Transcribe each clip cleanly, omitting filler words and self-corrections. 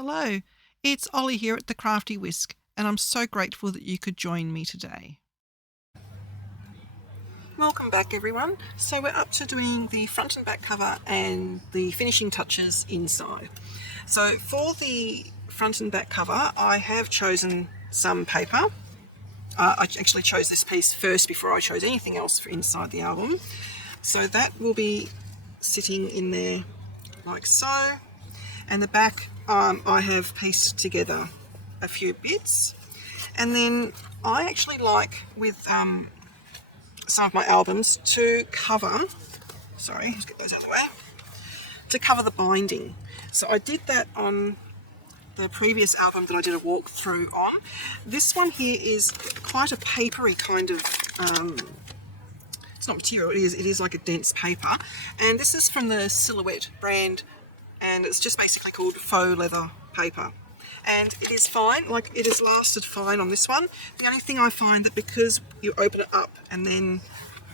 Hello, it's Ollie here at the Crafty Whisk, and I'm so grateful that you could join me today. Welcome back, everyone. So we're up to doing the front and back cover and the finishing touches inside. So for the front and back cover, I have chosen some paper. I actually chose this piece first before I chose anything else for inside the album. So that will be sitting in there like so. And the back, I have pieced together a few bits. And then I actually like with some of my albums to cover, sorry, let's get those out of the way, to cover the binding. So I did that on the previous album that I did a walkthrough on. This one here is quite a papery kind of, it's not material, it is like a dense paper. And this is from the Silhouette brand, and it's just basically called faux leather paper. And it is fine, like it has lasted fine on this one. The only thing I find that because you open it up and then,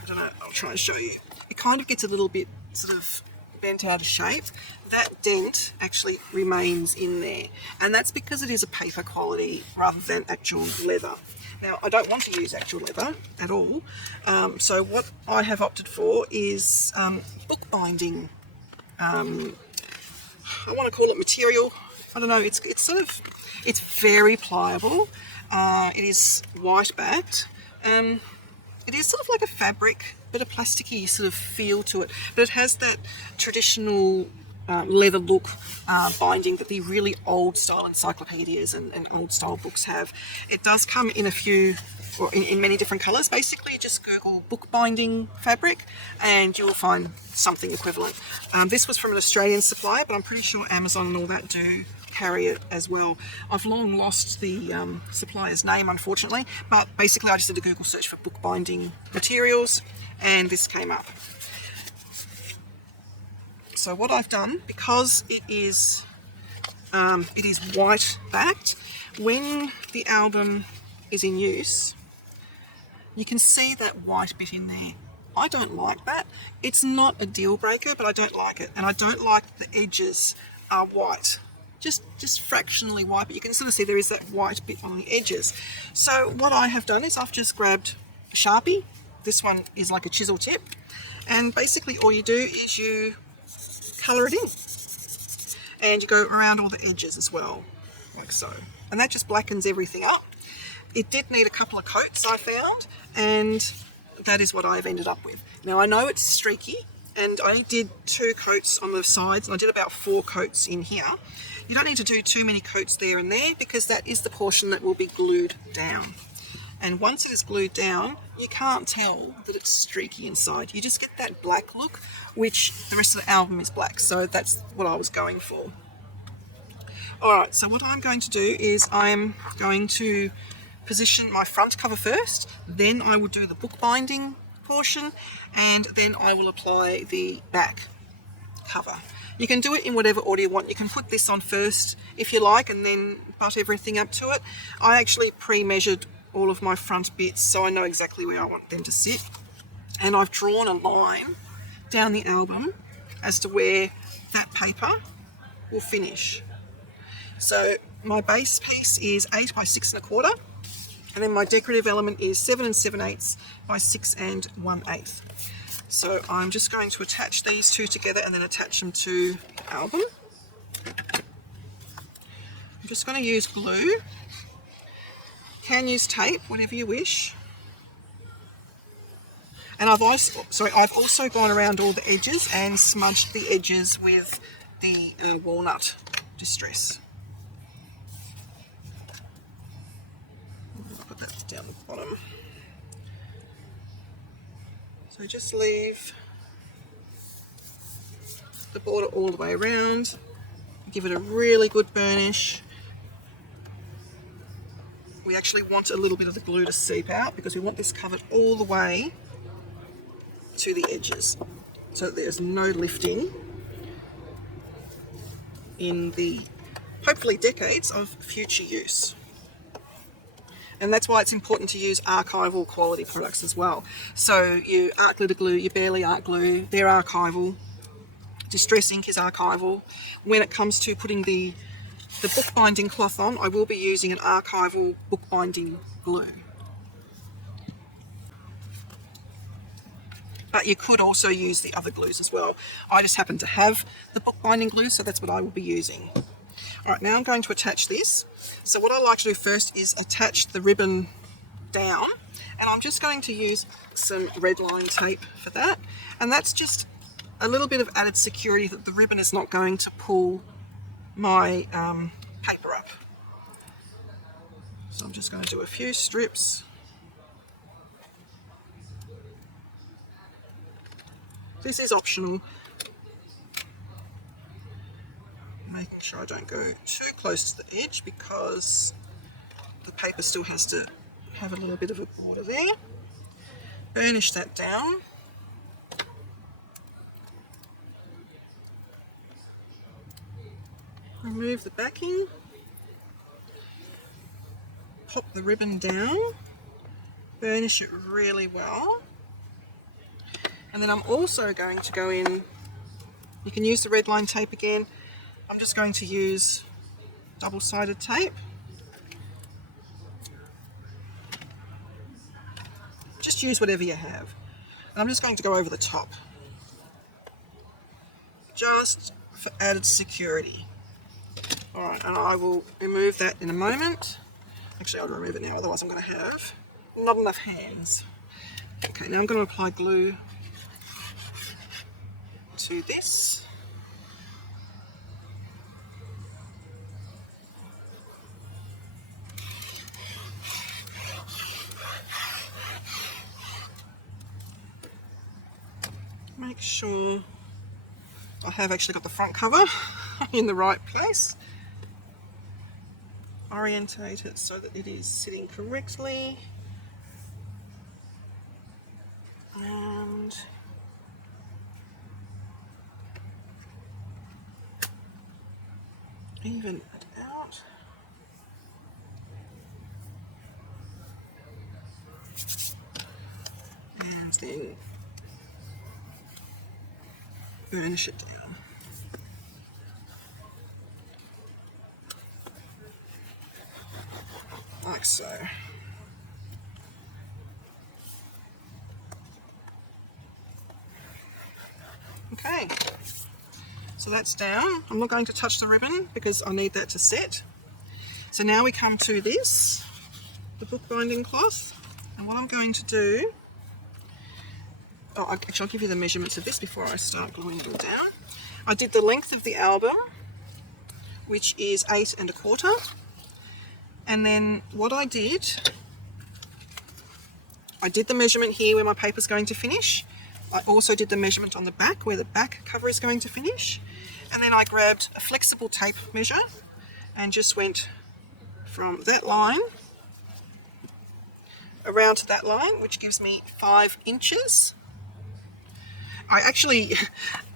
I don't know, I'll try and show you, it kind of gets a little bit sort of bent out of shape. That dent actually remains in there, and that's because it is a paper quality rather than actual leather. Now, I don't want to use actual leather at all, so what I have opted for is bookbinding. I want to call it material. I don't know, it's sort of, it's very pliable. It is white backed. It is sort of like a fabric, bit of plasticky sort of feel to it, but it has that traditional leather look binding that the really old style encyclopedias and old style books have. It does come in a few, or in many different colours. Basically just Google bookbinding fabric and you'll find something equivalent. This was from an Australian supplier, but I'm pretty sure Amazon and all that do carry it as well. I've long lost the supplier's name, unfortunately, but basically I just did a Google search for bookbinding materials and this came up. So what I've done, because it is white backed, when the album is in use, you can see that white bit in there. I don't like that. It's not a deal breaker, but I don't like it. And I don't like the edges are white. Just fractionally white, but you can sort of see there is that white bit on the edges. So what I have done is I've just grabbed a Sharpie. This one is like a chisel tip. And basically all you do is you colour it in. And you go around all the edges as well, like so. And that just blackens everything up. It did need a couple of coats, I found, and that is what I've ended up with. Now I know it's streaky, and I only did 2 coats on the sides, and I did about 4 coats in here. You don't need to do too many coats there and there because that is the portion that will be glued down. And once it is glued down, you can't tell that it's streaky inside. You just get that black look, which the rest of the album is black, so that's what I was going for. Alright, so what I'm going to do is I'm going to position my front cover first, then I will do the bookbinding portion, and then I will apply the back cover. You can do it in whatever order you want. You can put this on first if you like and then butt everything up to it. I actually pre-measured all of my front bits so I know exactly where I want them to sit, and I've drawn a line down the album as to where that paper will finish. So my base piece is 8 by 6 1/4, and then my decorative element is 7 7/8 by 6 1/8. So I'm just going to attach these two together and then attach them to the album. I'm just going to use glue. You can use tape, whatever you wish. And I've also gone around all the edges and smudged the edges with the walnut distress. I'll put that down the bottom. So just leave the border all the way around, give it a really good burnish. We actually want a little bit of the glue to seep out because we want this covered all the way to the edges so that there's no lifting in the hopefully decades of future use. And that's why it's important to use archival quality products as well. So your art glitter glue, your barely art glue, they're archival. Distress ink is archival. When it comes to putting the the bookbinding cloth on, I will be using an archival bookbinding glue. But you could also use the other glues as well. I just happen to have the bookbinding glue, so that's what I will be using. Alright, now I'm going to attach this. So what I like to do first is attach the ribbon down, and I'm just going to use some red line tape for that. And that's just a little bit of added security that the ribbon is not going to pull my paper up. So I'm just going to do a few strips. This is optional. Making sure I don't go too close to the edge because the paper still has to have a little bit of a border there. Burnish that down. Remove the backing. Pop the ribbon down. Burnish it really well. And then I'm also going to go in, you can use the red line tape again. I'm just going to use double-sided tape. Just use whatever you have. And I'm just going to go over the top. Just for added security. Alright, and I will remove that in a moment. Actually, I'll remove it now, otherwise I'm going to have not enough hands. Okay, now I'm going to apply glue to this. Make sure I have actually got the front cover in the right place. Orientate it so that it is sitting correctly. And even it out. And then burnish it down. Like so. Okay, so that's down. I'm not going to touch the ribbon because I need that to set. So now we come to this, the bookbinding cloth, and what I'm going to do, actually I'll give you the measurements of this before I start gluing them down. I did the length of the album, which is 8 1/4, and then what I did the measurement here where my paper's going to finish. I also did the measurement on the back where the back cover is going to finish, and then I grabbed a flexible tape measure and just went from that line around to that line, which gives me 5 inches. I actually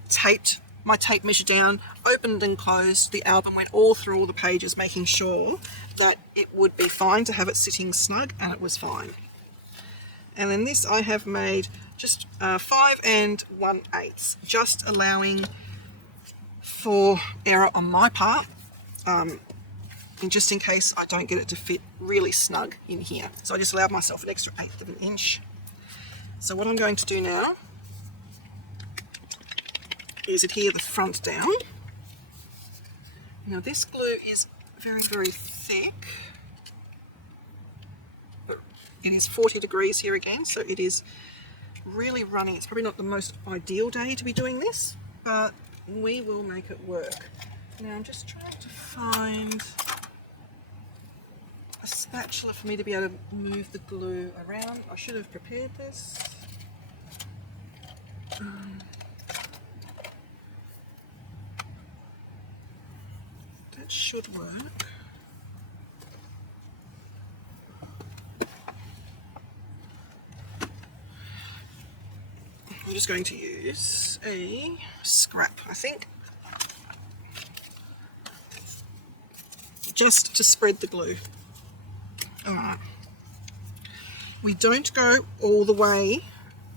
taped my tape measure down, opened and closed the album, went all through all the pages, making sure that it would be fine to have it sitting snug, and it was fine. And then this I have made just 5 1/8, just allowing for error on my part, and just in case I don't get it to fit really snug in here. So I just allowed myself an extra 1/8 of an inch. So what I'm going to do now is adhere the front down. Now this glue is very, very thick, but it is 40 degrees here again, so it is really running. It's probably not the most ideal day to be doing this, but we will make it work. Now I'm just trying to find a spatula for me to be able to move the glue around. I should have prepared this. That should work. I'm just going to use a scrap, I think, just to spread the glue. Alright. We don't go all the way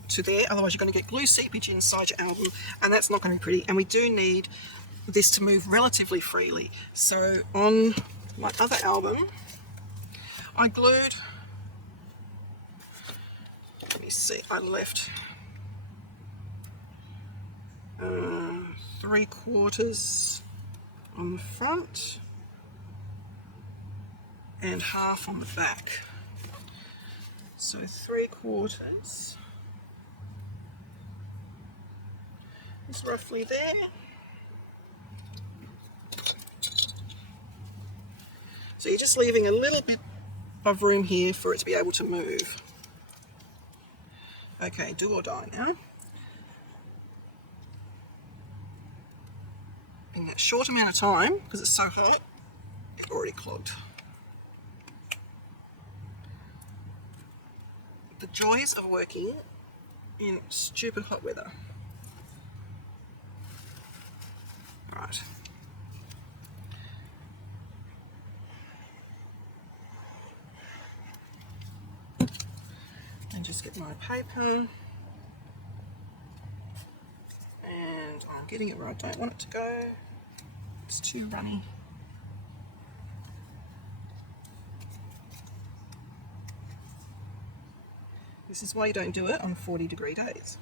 to there, otherwise you're going to get glue seepage inside your album, and that's not going to be pretty. And we do need this to move relatively freely. So on my other album, I glued, let me see, I left 3/4 on the front and half on the back. So 3/4 is roughly there. So you're just leaving a little bit of room here for it to be able to move. Okay, do or die now. In that short amount of time, because it's so hot, it already clogged. The joys of working in stupid hot weather. Right. And just get my paper. And I'm getting it where I don't want it to go. It's too runny. This is why you don't do it on 40-degree days.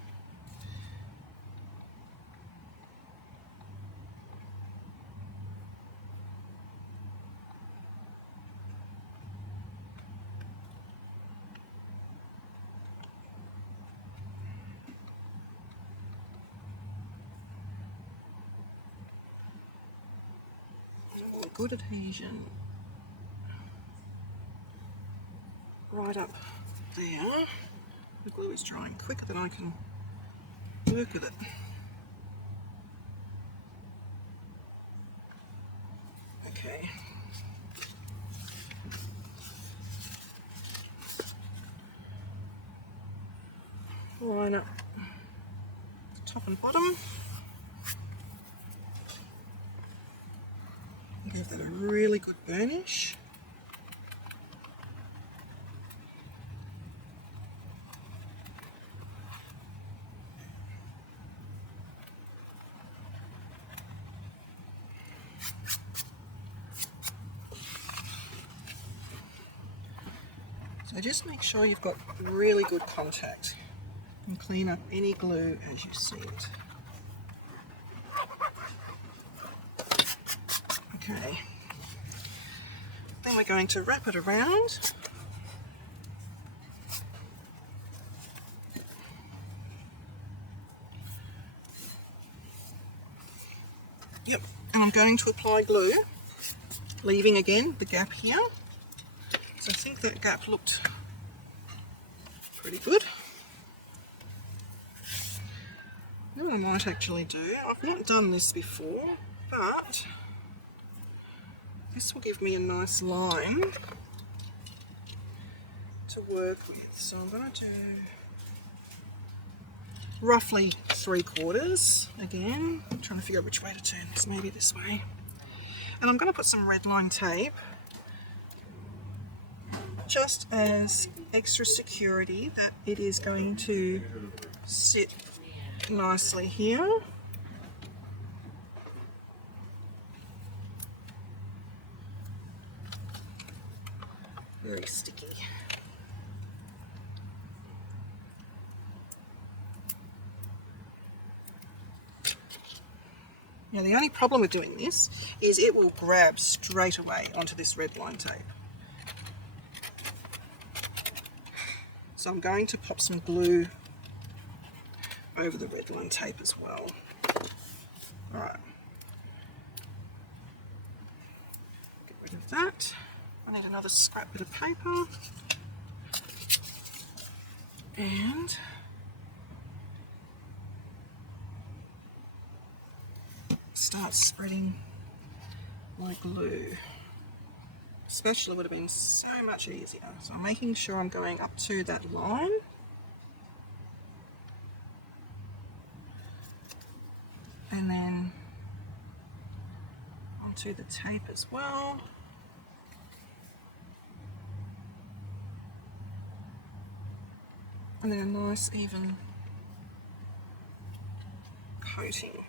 Good adhesion right up there. The glue is drying quicker than I can work with it. Okay. Line up the top and bottom. Give that a really good burnish. So just make sure you've got really good contact and clean up any glue as you see it. Okay, then we're going to wrap it around. Yep, and I'm going to apply glue, leaving again the gap here. So I think that gap looked pretty good. Now what I might actually do, I've not done this before, but this will give me a nice line to work with. So I'm going to do roughly 3/4 again. I'm trying to figure out which way to turn this, maybe this way. And I'm going to put some red line tape just as extra security that it is going to sit nicely here. Very sticky. Now the only problem with doing this is it will grab straight away onto this red line tape. So I'm going to pop some glue over the red line tape as well. Alright. Get rid of that. I need another scrap bit of paper. And start spreading my glue. Spatula would have been so much easier. So I'm making sure I'm going up to that line. And then onto the tape as well. And then a nice even coating.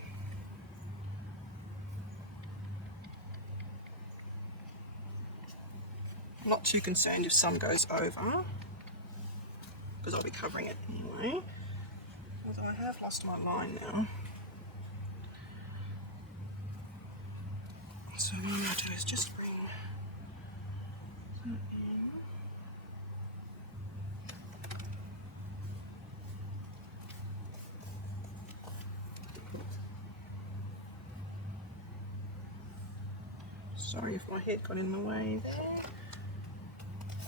I'm not too concerned if some goes over, because I'll be covering it anyway. Although I have lost my line now. So what I'm going to do is just bring that in. Sorry if my head got in the way there.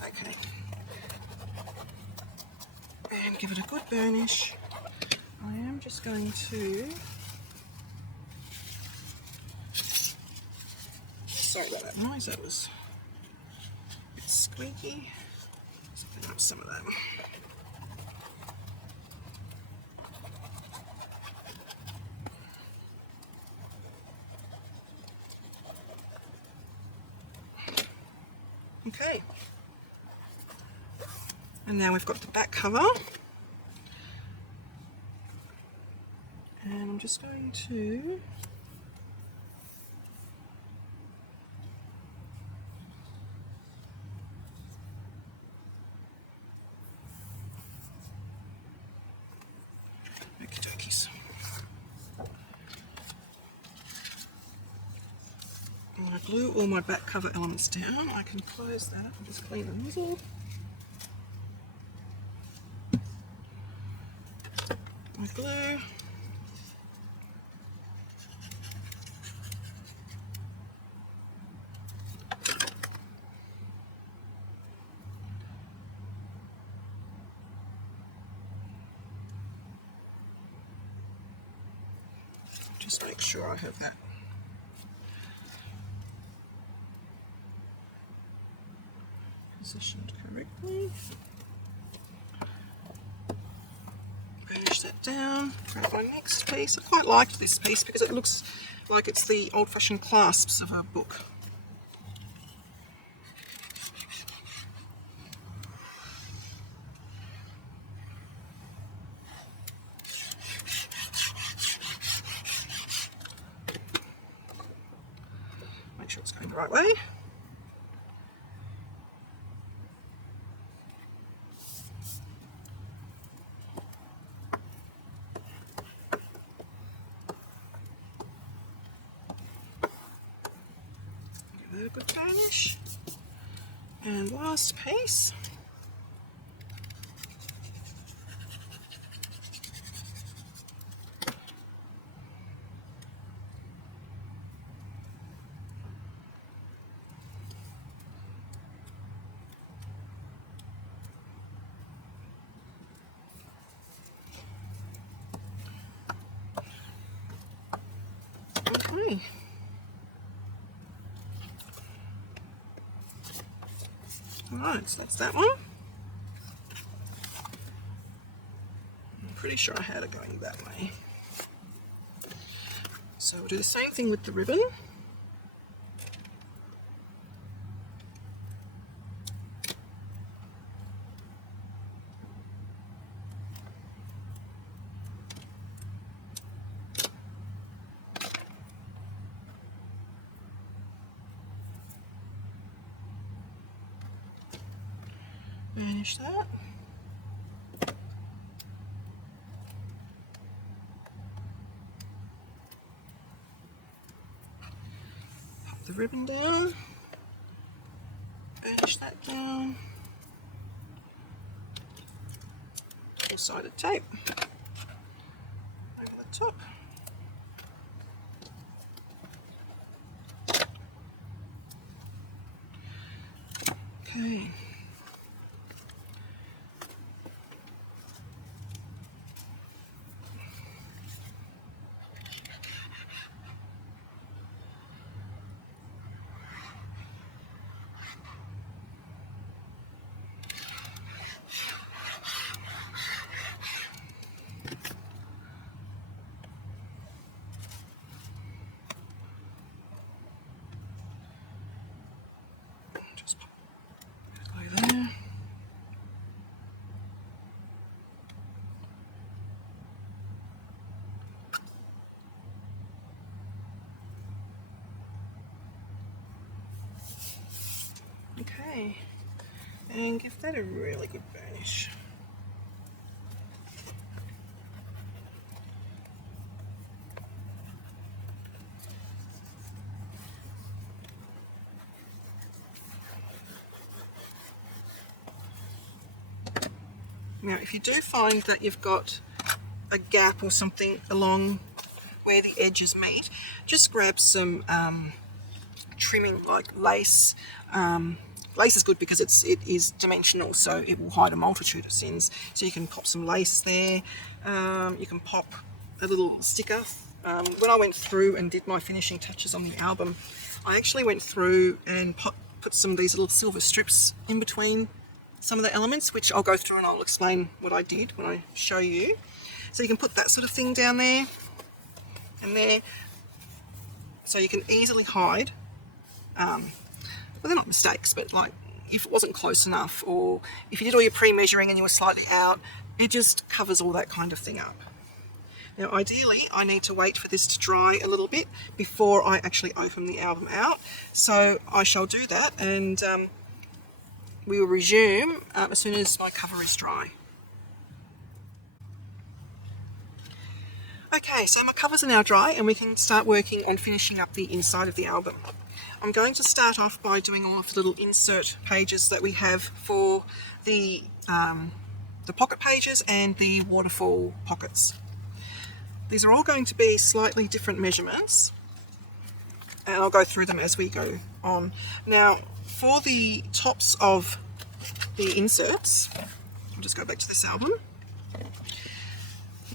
Okay. And give it a good burnish. I am just going to... Sorry about that noise, that was a bit squeaky. Let's clean up some of that. Okay. And now we've got the back cover. And I'm just going to okey-dokies. I'm going to glue all my back cover elements down. I can close that and just clean the nozzle. My glue. Just make sure I have that positioned correctly. Burnish that down. Grab my next piece. I quite liked this piece because it looks like it's the old-fashioned clasps of a book. Make sure it's going the right way. Give it a good burnish. And last piece. Okay. Alright, so that's that one. I'm pretty sure I had it going that way. So we'll do the same thing with the ribbon. Burnish that. Pop the ribbon down. Burnish that down. Double-sided tape over the top. Okay. Just glue Okay, and give that a really good burnish. Now if you do find that you've got a gap or something along where the edges meet, just grab some trimming like lace. Lace is good because it is dimensional, so it will hide a multitude of sins. So you can pop some lace there. You can pop a little sticker. When I went through and did my finishing touches on the album, I actually went through and put some of these little silver strips in between some of the elements, which I'll go through and I'll explain what I did when I show you. So you can put that sort of thing down there and there, so you can easily hide. Well, they're not mistakes, but like if it wasn't close enough, or if you did all your pre-measuring and you were slightly out, it just covers all that kind of thing up. Now ideally I need to wait for this to dry a little bit before I actually open the album out, so I shall do that, and we will resume as soon as my cover is dry. Okay, so my covers are now dry and we can start working on finishing up the inside of the album. I'm going to start off by doing all of the little insert pages that we have for the pocket pages and the waterfall pockets. These are all going to be slightly different measurements, and I'll go through them as we go on. Now, for the tops of the inserts, I'll just go back to this album.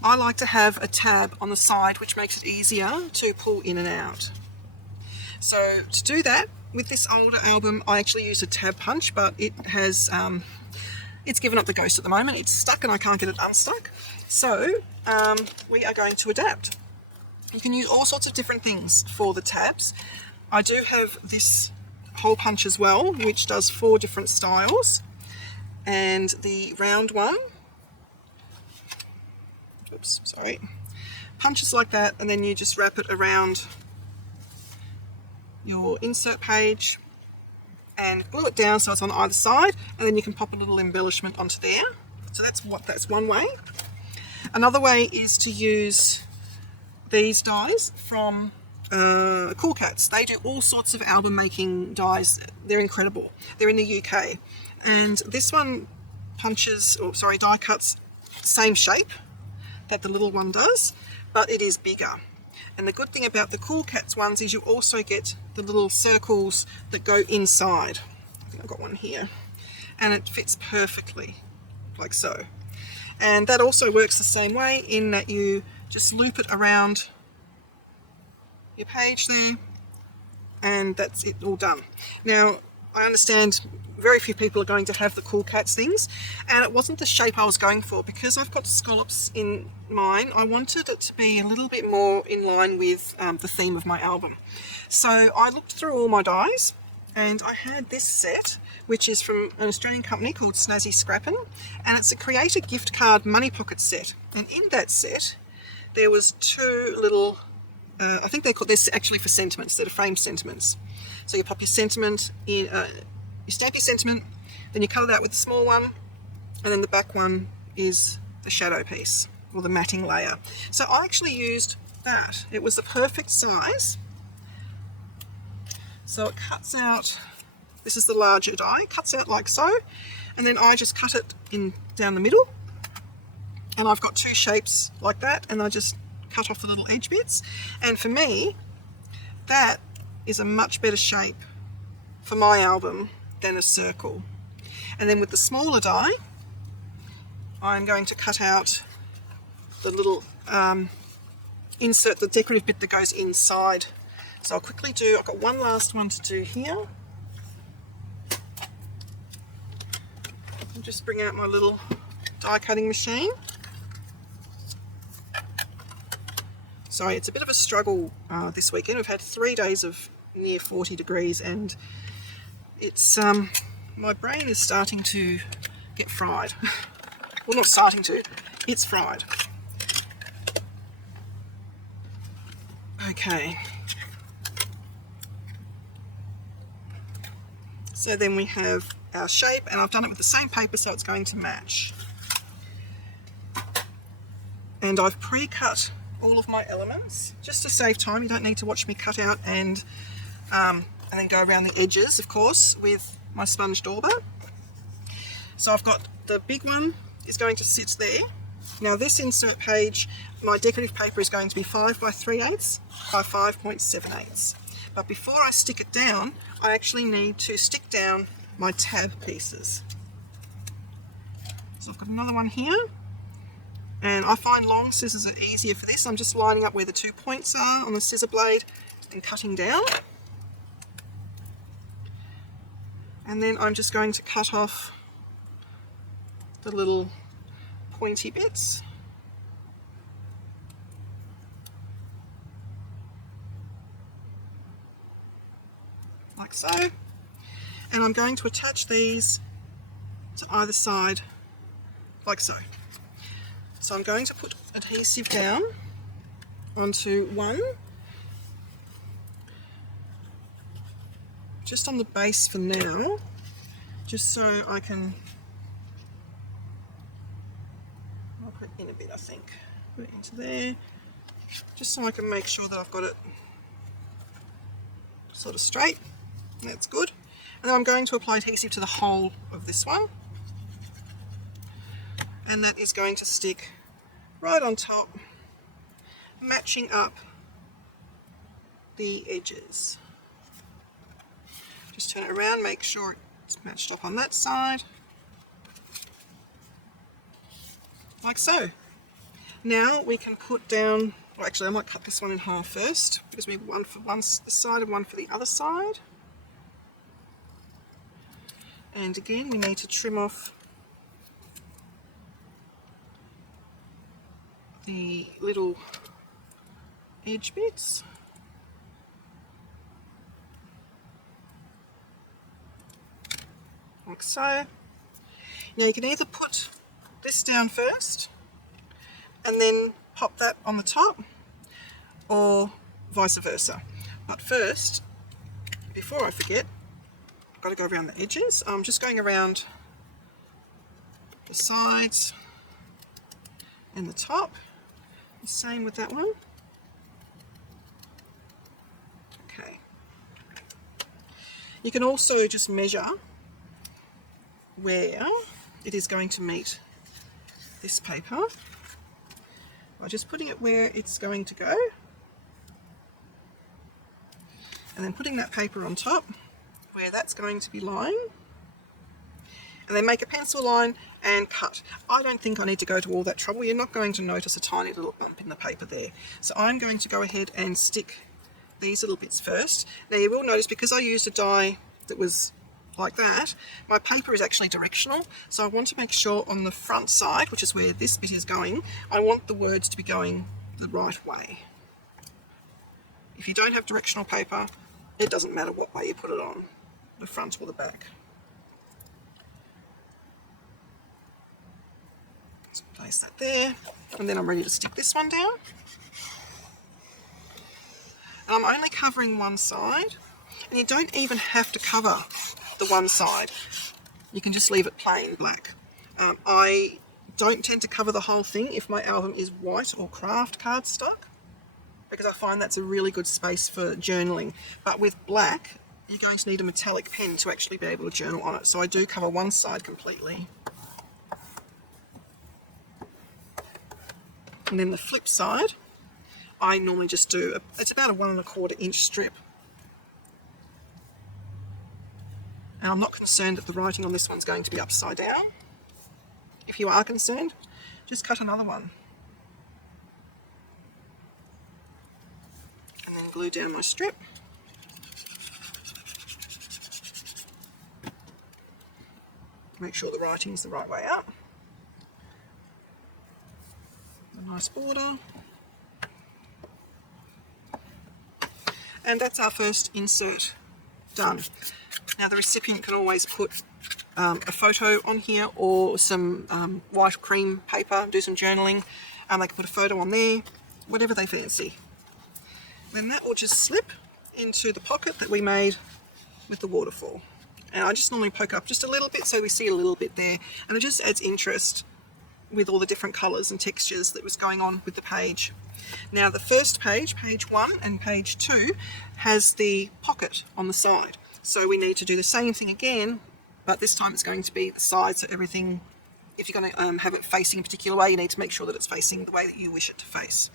I like to have a tab on the side which makes it easier to pull in and out. So to do that, with this older album I actually used a tab punch, but it has it's given up the ghost at the moment. It's stuck and I can't get it unstuck. So we are going to adapt. You can use all sorts of different things for the tabs. I do have this hole punch as well, which does 4 different styles, and the round one, oops, sorry, punches like that, and then you just wrap it around your insert page and glue it down so it's on either side, and then you can pop a little embellishment onto there. So that's one way. Another way is to use these dies from Cool Cats. They do all sorts of album making dies. They're incredible. They're in the UK, and this one die cuts same shape that the little one does, but it is bigger. And the good thing about the Cool Cats ones is you also get the little circles that go inside. I think I've got one here, and it fits perfectly like so. And that also works the same way in that you just loop it around your page there, and that's it, all done. Now I understand very few people are going to have the Cool Cats things, and it wasn't the shape I was going for. Because I've got scallops in mine, I wanted it to be a little bit more in line with the theme of my album. So I looked through all my dies, and I had this set, which is from an Australian company called Snazzy Scrappin', and it's a Creator gift card money pocket set. And in that set there was 2 little I think they're actually for sentiments. They're framed sentiments. So you pop your sentiment in, you stamp your sentiment, then you cut it out with the small one, and then the back one is the shadow piece or the matting layer. So I actually used that. It was the perfect size. So it cuts out, this is the larger die, cuts out like so, and then I just cut it in down the middle, and I've got 2 shapes like that, and I just cut off the little edge bits. And for me, that is a much better shape for my album than a circle. And then with the smaller die, I'm going to cut out the little insert, the decorative bit that goes inside. So I'll quickly do, I've got one last one to do here. I'll just bring out my little die cutting machine. Sorry, it's a bit of a struggle this weekend. We've had 3 days of near 40 degrees, and it's my brain is starting to get fried. Well, not starting to, it's fried. Okay. So then we have our shape, and I've done it with the same paper so it's going to match. And I've pre-cut all of my elements just to save time. You don't need to watch me cut out and then go around the edges, of course, with my sponge dauber. So I've got the big one is going to sit there. Now this insert page, my decorative paper is going to be 5 by 3/8 by 5.7/8. But before I stick it down, I actually need to stick down my tab pieces. So I've got another one here, and I find long scissors are easier for this. I'm just lining up where the 2 points are on the scissor blade and cutting down. And then I'm just going to cut off the little pointy bits. Like so. And I'm going to attach these to either side like so. So I'm going to put adhesive down onto one, just on the base for now, just so I can, I'll put it in a bit, I think, put it into there, just so I can make sure that I've got it sort of straight. That's good. And then I'm going to apply adhesive to the whole of this one, and that is going to stick right on top, matching up the edges. Just turn it around, make sure it's matched up on that side, like so. Now we can put down, well actually I might cut this one in half first, because we have one for one side and one for the other side. And again, we need to trim off the little edge bits. Like so. Now you can either put this down first and then pop that on the top, or vice versa. But first, before I forget, I've got to go around the edges. I'm just going around the sides and the top. The same with that one. Okay. You can also just measure where it is going to meet this paper by just putting it where it's going to go, and then putting that paper on top where that's going to be lying, and then make a pencil line and cut. I don't think I need to go to all that trouble. You're not going to notice a tiny little bump in the paper there. So I'm going to go ahead and stick these little bits first. Now you will notice, because I used a die that was like that, my paper is actually directional, so I want to make sure on the front side, which is where this bit is going, I want the words to be going the right way. If you don't have directional paper, it doesn't matter what way you put it on, the front or the back. So place that there, and then I'm ready to stick this one down. And I'm only covering one side, and you don't even have to cover the one side. You can just leave it plain black. I don't tend to cover the whole thing if my album is white or craft cardstock, because I find that's a really good space for journaling. But with black, you're going to need a metallic pen to actually be able to journal on it. So I do cover one side completely. And then the flip side, I normally just do, it's about a 1 1/4 inch strip. And I'm not concerned that the writing on this one's going to be upside down. If you are concerned, just cut another one. And then glue down my strip. Make sure the writing's the right way up. A nice border. And that's our first insert done. Now the recipient can always put a photo on here, or some white cream paper, do some journaling. They can put a photo on there, whatever they fancy. Then that will just slip into the pocket that we made with the waterfall. And I just normally poke up just a little bit so we see a little bit there, and it just adds interest with all the different colours and textures that was going on with the page. Now the first page, page 1 and page 2, has the pocket on the side. So we need to do the same thing again, but this time it's going to be the side, so everything, if you're going to have it facing a particular way, you need to make sure that it's facing the way that you wish it to face.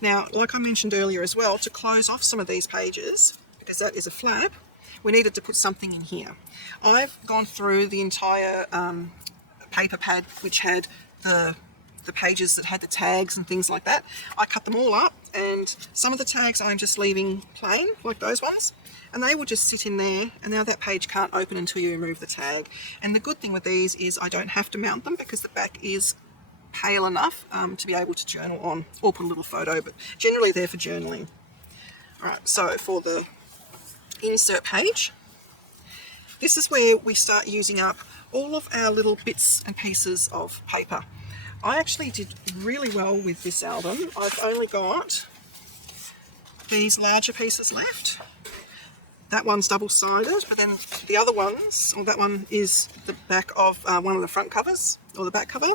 Now, like I mentioned earlier as well, to close off some of these pages, because that is a flap, we needed to put something in here. I've gone through the entire paper pad which had the pages that had the tags and things like that. I cut them all up, and some of the tags I'm just leaving plain, like those ones, and they will just sit in there, and now that page can't open until you remove the tag. And the good thing with these is I don't have to mount them because the back is pale enough to be able to journal on, or put a little photo, but generally they're for journaling. Alright, so for the insert page, this is where we start using up all of our little bits and pieces of paper. I actually did really well with this album. I've only got these larger pieces left. That one's double-sided, but then the other ones, or that one is the back of one of the front covers, or the back cover,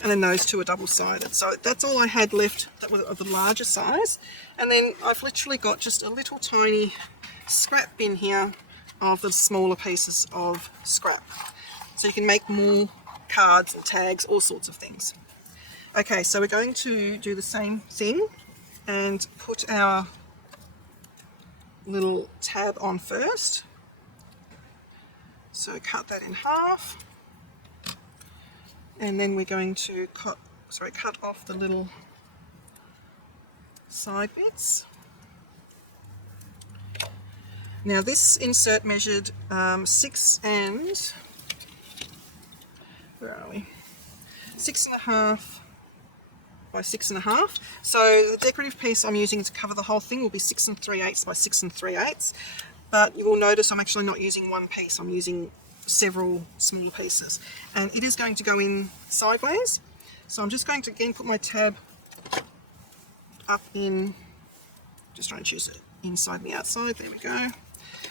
and then those two are double-sided. So that's all I had left that was of the larger size. And then I've literally got just a little tiny scrap bin here of the smaller pieces of scrap. So you can make more cards or tags, all sorts of things. Okay, so we're going to do the same thing and put our little tab on first. So cut that in half, and then we're going to cut off the little side bits. Now this insert measured 6 and, where are we? 6.5 by 6.5. So the decorative piece I'm using to cover the whole thing will be 6 3/8 by 6 3/8. But you will notice I'm actually not using one piece, I'm using several smaller pieces. And it is going to go in sideways. So I'm just going to again put my tab up in, just trying to choose it inside and the outside, there we go.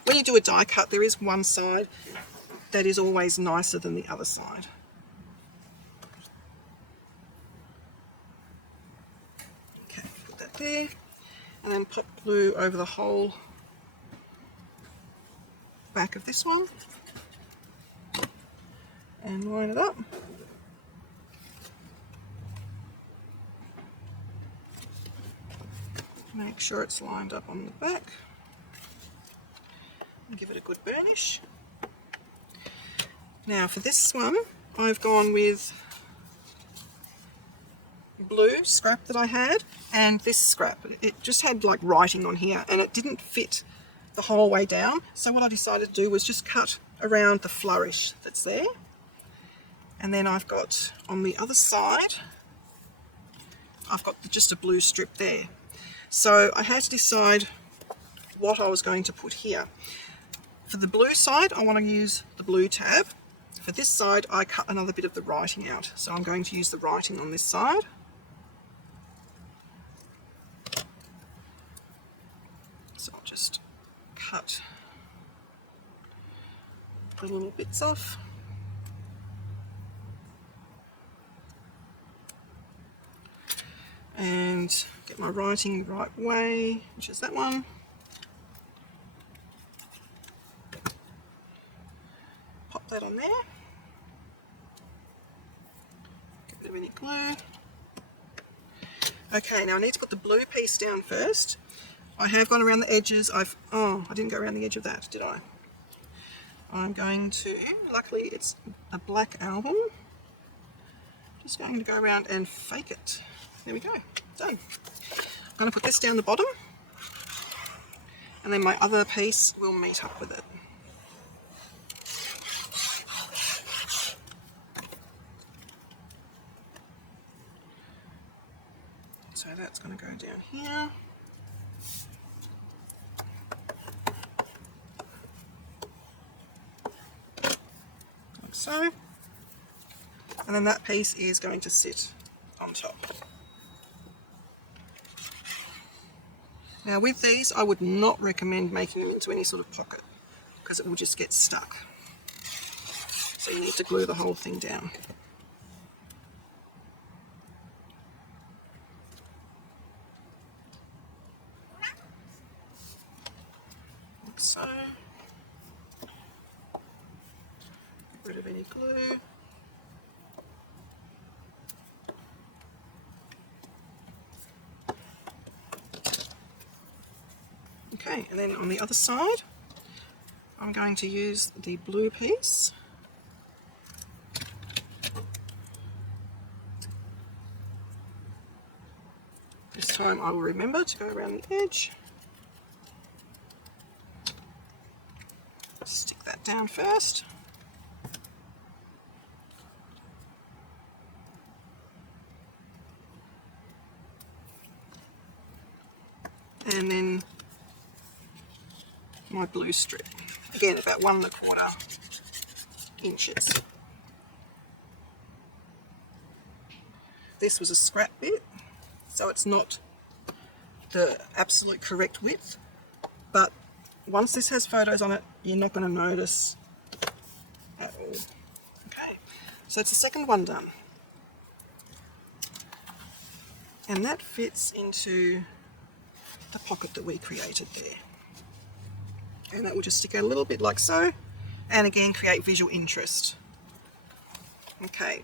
When you do a die cut, there is one side that is always nicer than the other side. Okay, put that there, and then pop glue over the whole back of this one and line it up. Make sure it's lined up on the back and give it a good burnish. Now for this one, I've gone with blue scrap that I had, and this scrap, it just had like writing on here and it didn't fit the whole way down. So what I decided to do was just cut around the flourish that's there. And then I've got on the other side, I've got just a blue strip there. So I had to decide what I was going to put here. For the blue side, I want to use the blue tab. For this side, I cut another bit of the writing out. So I'm going to use the writing on this side. So I'll just cut the little bits off. And get my writing the right way, which is that one. Pop that on there. Get a bit of any glue. Okay, now I need to put the blue piece down first. I have gone around the edges. I didn't go around the edge of that, did I? I'm going to, luckily it's a black album, just going to go around and fake it. There we go, done. I'm going to put this down the bottom, and then my other piece will meet up with it. So that's going to go down here. Like so. And then that piece is going to sit on top. Now with these, I would not recommend making them into any sort of pocket because it will just get stuck. So you need to glue the whole thing down. Like so. Get rid of any glue. Okay, and then on the other side, I'm going to use the blue piece. This time I will remember to go around the edge. Stick that down first. And then my blue strip, again about 1 1/4 inches. This was a scrap bit, so it's not the absolute correct width, but once this has photos on it, you're not going to notice at all. Okay, so it's the second one done, and that fits into the pocket that we created there. And that will just stick out a little bit like so, and again create visual interest. Okay,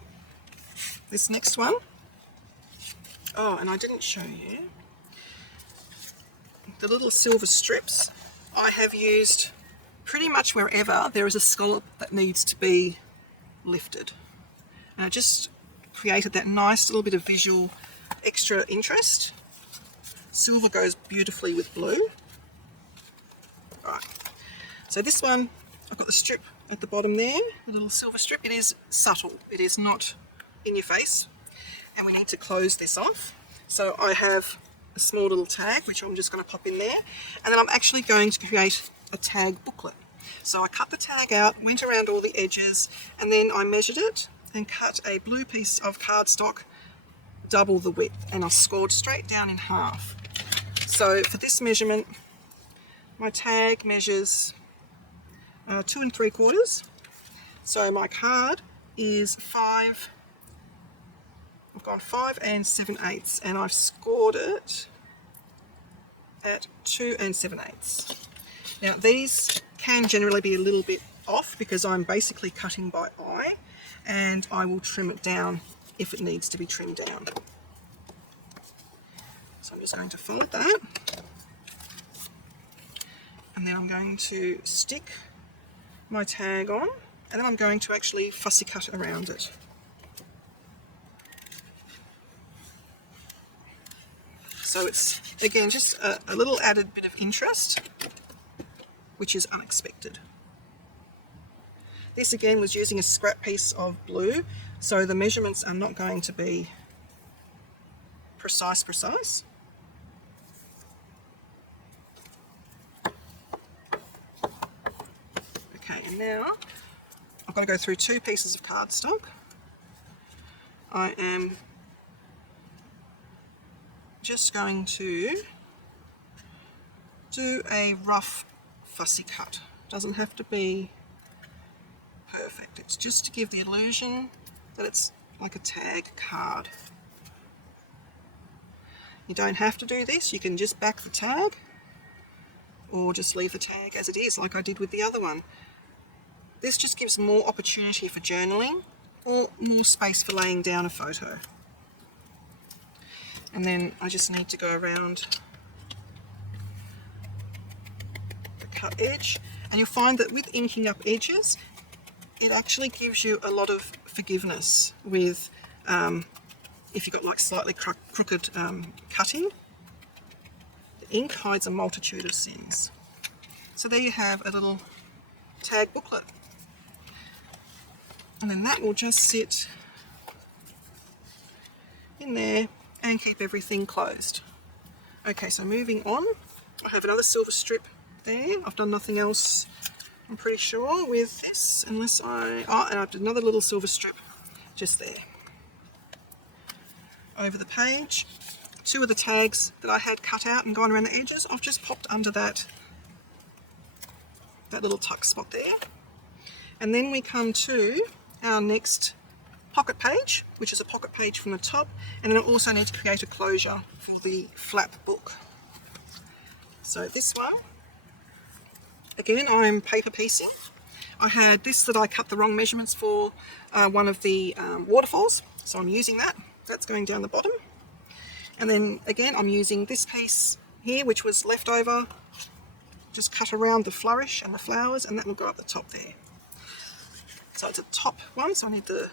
this next one, oh, and I didn't show you the little silver strips. I have used pretty much wherever there is a scallop that needs to be lifted, and I just created that nice little bit of visual extra interest. Silver goes beautifully with blue. Right, so this one, I've got the strip at the bottom there, the little silver strip. It is subtle, it is not in your face, and we need to close this off. So I have a small little tag which I'm just going to pop in there, and then I'm actually going to create a tag booklet. So I cut the tag out, went around all the edges, and then I measured it and cut a blue piece of cardstock double the width, and I scored straight down in half. So for this measurement, my tag measures 2 3/4. So my card is 5. I've gone 5 7/8, and I've scored it at 2 7/8. Now these can generally be a little bit off because I'm basically cutting by eye, and I will trim it down if it needs to be trimmed down. So I'm just going to fold that, and then I'm going to stick my tag on, and then I'm going to actually fussy cut around it. So it's, again, just a little added bit of interest, which is unexpected. This again was using a scrap piece of blue, so the measurements are not going to be precise. Okay, and now I've got to go through 2 pieces of cardstock. I am just going to do a rough fussy cut. Doesn't have to be perfect. It's just to give the illusion that it's like a tag card. You don't have to do this. You can just back the tag, or just leave the tag as it is, like I did with the other one. This just gives more opportunity for journaling, or more space for laying down a photo. And then I just need to go around the cut edge, and you'll find that with inking up edges, it actually gives you a lot of forgiveness with if you've got like slightly crooked cutting. The ink hides a multitude of sins. So there you have a little tag booklet, and then that will just sit in there and keep everything closed. Okay, so moving on, I have another silver strip there. I've done nothing else, I'm pretty sure, with this, unless and I've done another little silver strip just there. Over the page, 2 of the tags that I had cut out and gone around the edges, I've just popped under that little tuck spot there. And then we come to our next pocket page, which is a pocket page from the top, and then I also need to create a closure for the flap book. So this one, again, I'm paper piecing. I had this that I cut the wrong measurements for one of the waterfalls, so I'm using that. That's going down the bottom. And then again, I'm using this piece here, which was left over, just cut around the flourish and the flowers, and that will go up the top there. So it's a top one, so I need the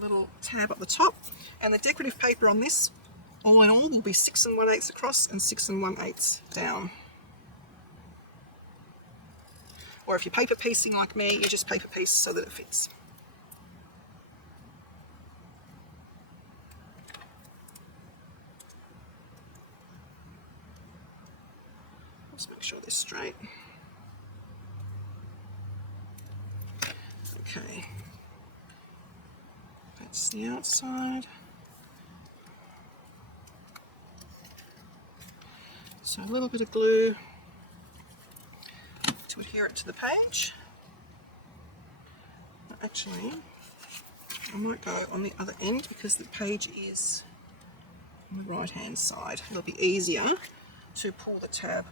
little tab up the top. And the decorative paper on this, all in all, will be 6 1/8 across and 6 1/8 down. Or if you're paper piecing like me, you just paper piece so that it fits. Let's make sure they're straight. Okay, that's the outside. So a little bit of glue to adhere it to the page. Actually, I might go on the other end because the page is on the right hand side. It'll be easier to pull the tab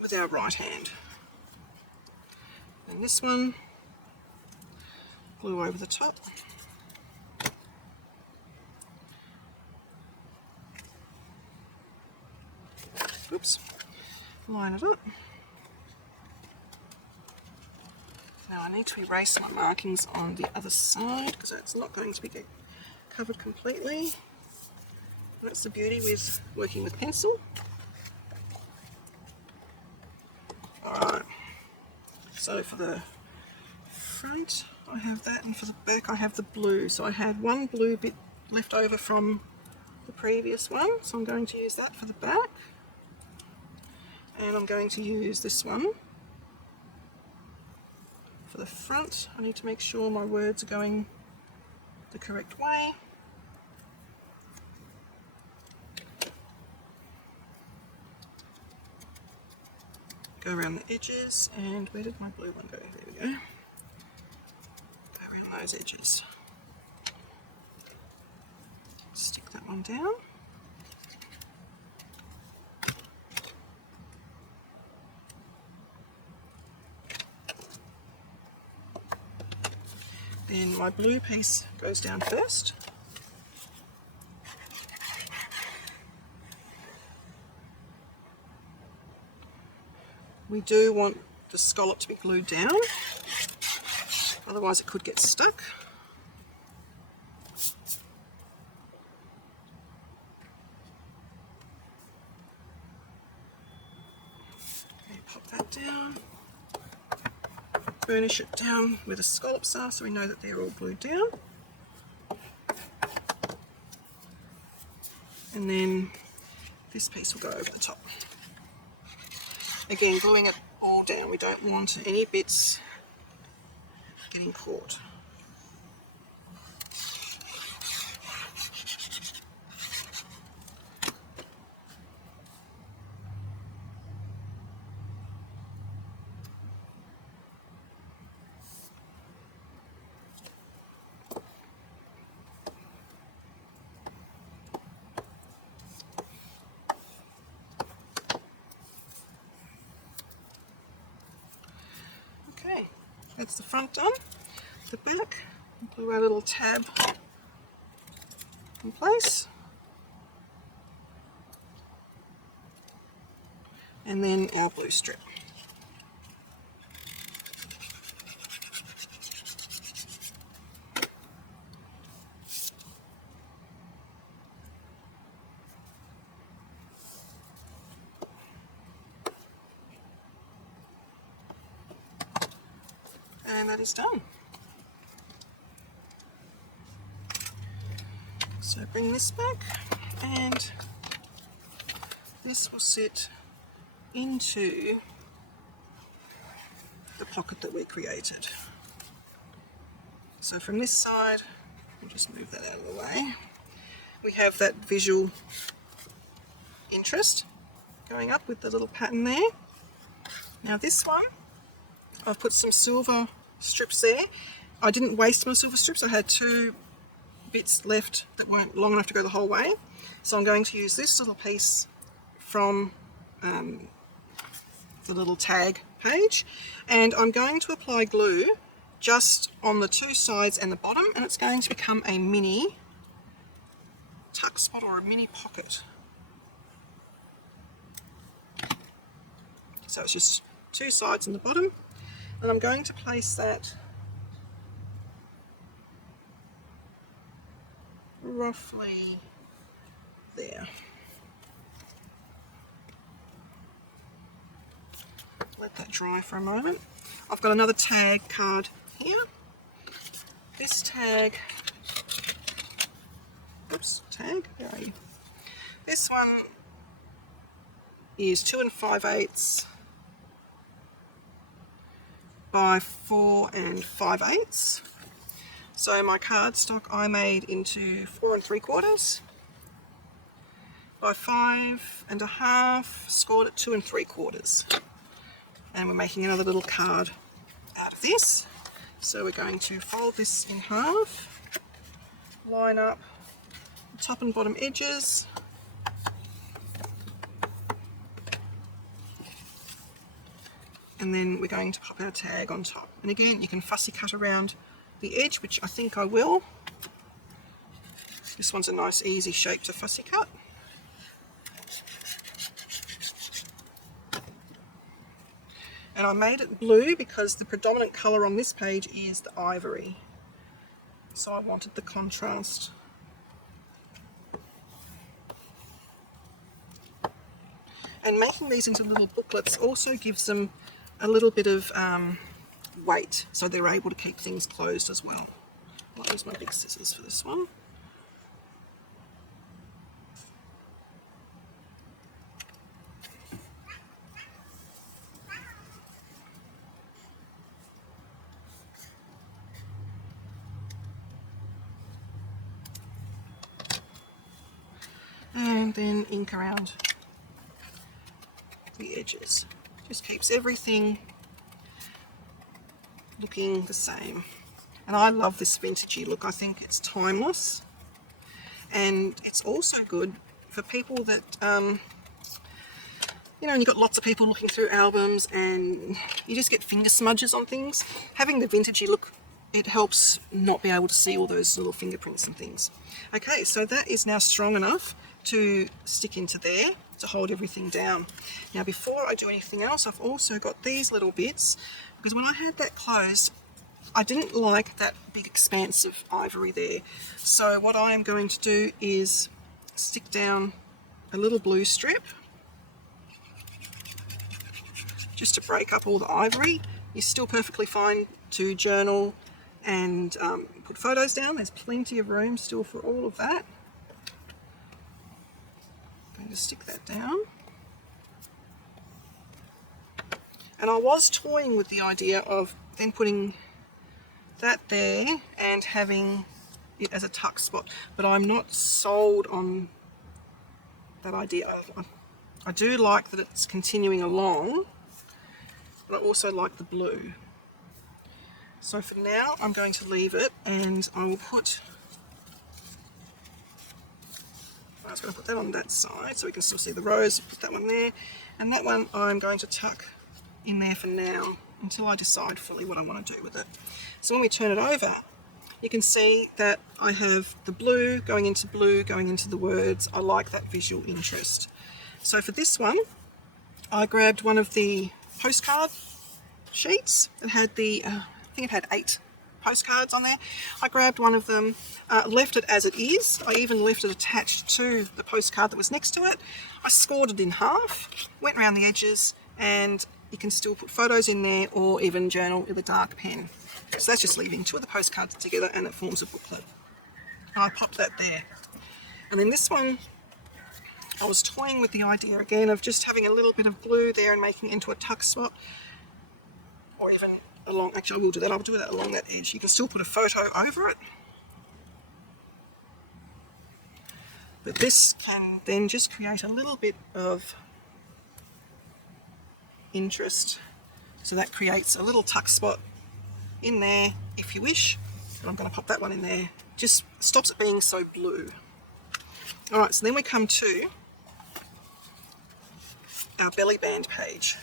with our right hand. And this one, glue over the top. Oops, line it up. Now I need to erase my markings on the other side because that's not going to be covered completely. That's the beauty with working with pencil. Alright, so for the front I have that, and for the back I have the blue. So I had one blue bit left over from the previous one, so I'm going to use that for the back. And I'm going to use this one for the front. I need to make sure my words are going the correct way. Go around the edges, and where did my blue one go? There we go. Go around those edges. Stick that one down. Then my blue piece goes down first. We do want the scallop to be glued down, otherwise it could get stuck. Okay, pop that down. Burnish it down where the scallops are so we know that they're all glued down. And then this piece will go over the top. Again, gluing it all down. We don't want any bits getting caught. Okay, that's the front done. The back, glue our little tab in place. And then our blue strip. And that is done. So bring this back, and this will sit into the pocket that we created. So from this side, we'll just move that out of the way. We have that visual interest going up with the little pattern there. Now this one, I've put some silver strips there. I didn't waste my silver strips. I had 2 bits left that weren't long enough to go the whole way. So I'm going to use this little piece from the little tag page, and I'm going to apply glue just on the 2 sides and the bottom, and it's going to become a mini tuck spot or a mini pocket. So it's just 2 sides and the bottom, and I'm going to place that roughly there. Let that dry for a moment. I've got another tag card here. This tag, oops, tag, where are you? This one is 2 5/8 by 4 5/8. So my cardstock I made into 4 3/4 by 5 1/2, scored at 2 3/4. And we're making another little card out of this. So we're going to fold this in half, line up the top and bottom edges, and then we're going to pop our tag on top. And again, you can fussy cut around the edge, which I think I will. This one's a nice easy shape to fussy cut. And I made it blue because the predominant colour on this page is the ivory. So I wanted the contrast. And making these into little booklets also gives them a little bit of weight, so they're able to keep things closed as well. I'll use my big scissors for this one. And then ink around the edges. Just keeps everything looking the same. And I love this vintagey look. I think it's timeless, and it's also good for people that you know, and you've got lots of people looking through albums and you just get finger smudges on things. Having the vintagey look, it helps not be able to see all those little fingerprints and things. Okay, so that is now strong enough to stick into there to hold everything down. Now before I do anything else, I've also got these little bits, because when I had that closed, I didn't like that big expanse of ivory there. So what I am going to do is stick down a little blue strip just to break up all the ivory. You're still perfectly fine to journal and put photos down. There's plenty of room still for all of that. I'm going to stick that down. And I was toying with the idea of then putting that there and having it as a tuck spot, but I'm not sold on that idea. I do like that it's continuing along, but I also like the blue. So for now I'm going to leave it, and I will put, I was going to put that on that side so we can still see the rose. Put that one there, and that one I'm going to tuck in there for now until I decide fully what I want to do with it. So when we turn it over, you can see that I have the blue going into the words. I like that visual interest. So for this one, I grabbed one of the postcard sheets that had the, I think it had 8 postcards on there. I grabbed one of them, left it as it is. I even left it attached to the postcard that was next to it. I scored it in half, went around the edges, and you can still put photos in there or even journal with a dark pen. So that's just leaving 2 of the postcards together and it forms a booklet. And I popped that there. And then this one, I was toying with the idea again of just having a little bit of blue there and making it into a tuck spot, or even along, actually I will do that, I'll do that along that edge. You can still put a photo over it, but this can then just create a little bit of interest. So that creates a little tuck spot in there if you wish. And I'm going to pop that one in there. Just stops it being so blue. Alright, so then we come to our belly band page.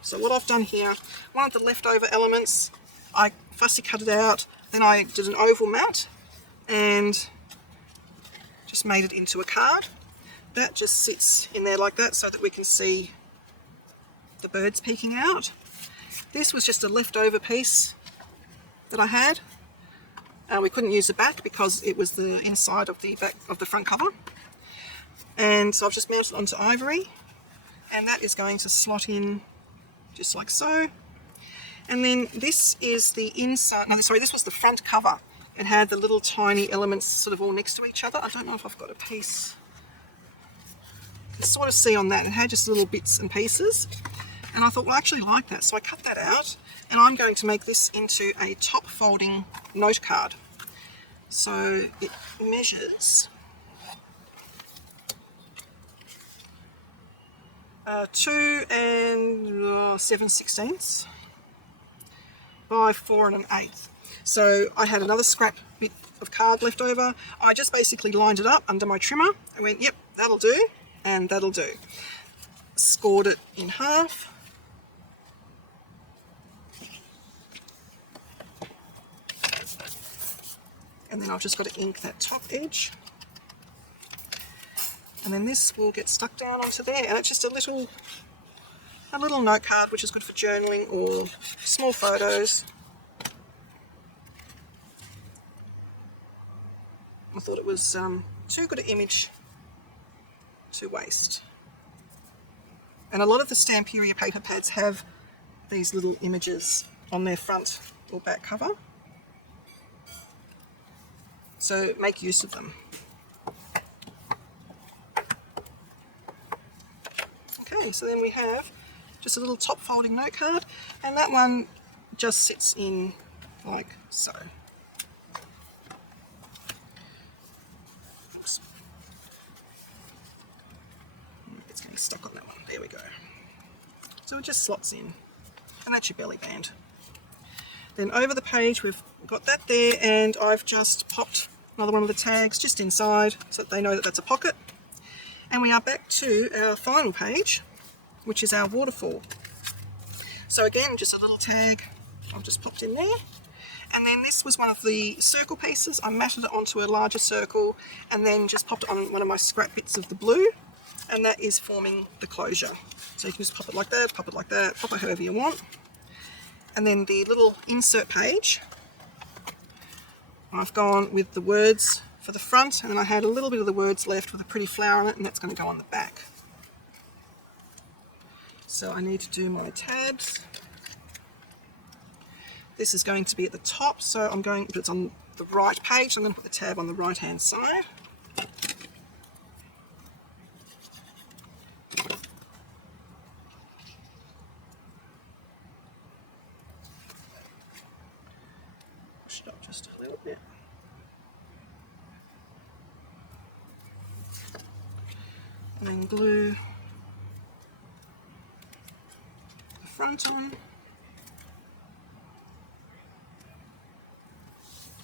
So what I've done here, one of the leftover elements, I fussy cut it out, then I did an oval mount and just made it into a card. That just sits in there like that so that we can see the birds peeking out. This was just a leftover piece that I had. We couldn't use the back because it was the inside of the back of the front cover. And so I've just mounted it onto ivory, and that is going to slot in just like so. And then this is the inside, no sorry, this was the front cover. It had the little tiny elements sort of all next to each other. I don't know if I've got a piece. You can sort of see on that, it had just little bits and pieces. And I thought, well, I actually like that. So I cut that out, and I'm going to make this into a top folding note card. So it measures 2 7/16 by 4 1/8. So I had another scrap bit of card left over. I just basically lined it up under my trimmer. I went, yep, that'll do, and that'll do. Scored it in half. And then I've just got to ink that top edge. And then this will get stuck down onto there, and it's just a little note card, which is good for journaling or small photos. I thought it was too good an image to waste. And a lot of the Stamperia paper pads have these little images on their front or back cover. So make use of them. Okay, so then we have just a little top folding note card, and that one just sits in like so. Oops. It's getting stuck on that one. There we go. So it just slots in, and that's your belly band. Then over the page we've got that there, and I've just popped another one of the tags just inside so that they know that that's a pocket. And we are back to our final page, which is our waterfall. So again, just a little tag I've just popped in there. And then this was one of the circle pieces. I matted it onto a larger circle and then just popped it on one of my scrap bits of the blue, and that is forming the closure. So you can just pop it like that, pop it like that, pop it however you want. And then the little insert page, I've gone with the words for the front, and then I had a little bit of the words left with a pretty flower on it, and that's going to go on the back. So I need to do my tabs. This is going to be at the top, so I'm going, it's on the right page, so I'm going to put the tab on the right hand side. Push it up just a little bit. And then glue the front on,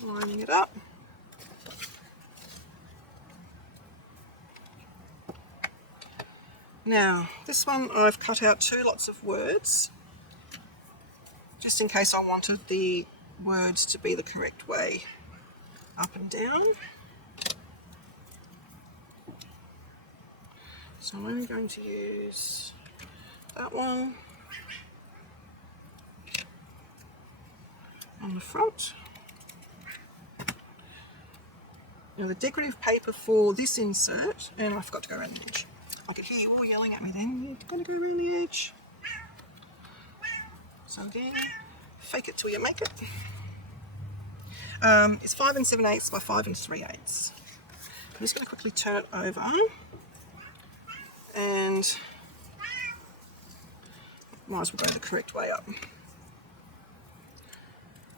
lining it up. Now, this one I've cut out 2 lots of words, just in case I wanted the words to be the correct way up and down. So I'm only going to use that one on the front. Now the decorative paper for this insert, and I forgot to go around the edge. I could hear you all yelling at me then, you're going to go around the edge. So again, fake it till you make it. It's 5 7/8 by 5 3/8. I'm just going to quickly turn it over, and might as well go the correct way up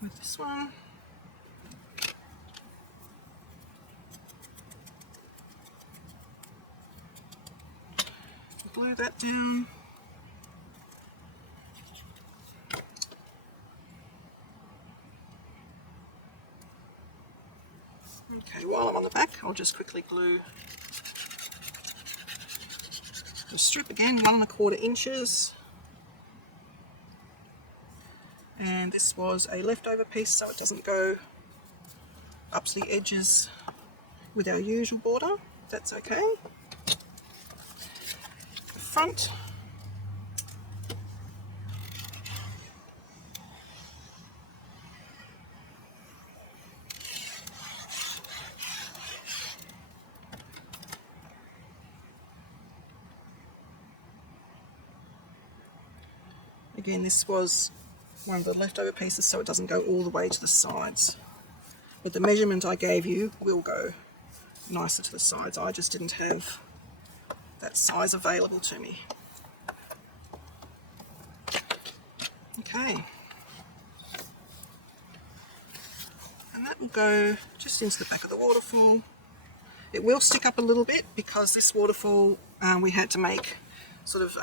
with this one. Glue that down, Okay, while I'm on the back, I'll just quickly glue the strip again, 1¼ inches. And this was a leftover piece, so it doesn't go up to the edges with our usual border. That's okay. The front. Again, this was one of the leftover pieces, so it doesn't go all the way to the sides. But the measurement I gave you will go nicer to the sides. I just didn't have that size available to me. Okay. And that will go just into the back of the waterfall. It will stick up a little bit because this waterfall we had to make sort of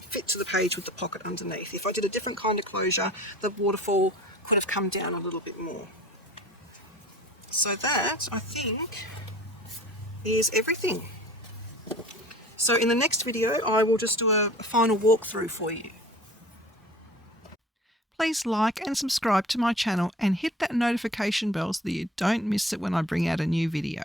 fit to the page with the pocket underneath. If I did a different kind of closure, the waterfall could have come down a little bit more. So that, I think, is everything. So in the next video, I will just do a final walkthrough for you. Please like and subscribe to my channel and hit that notification bell so that you don't miss it when I bring out a new video.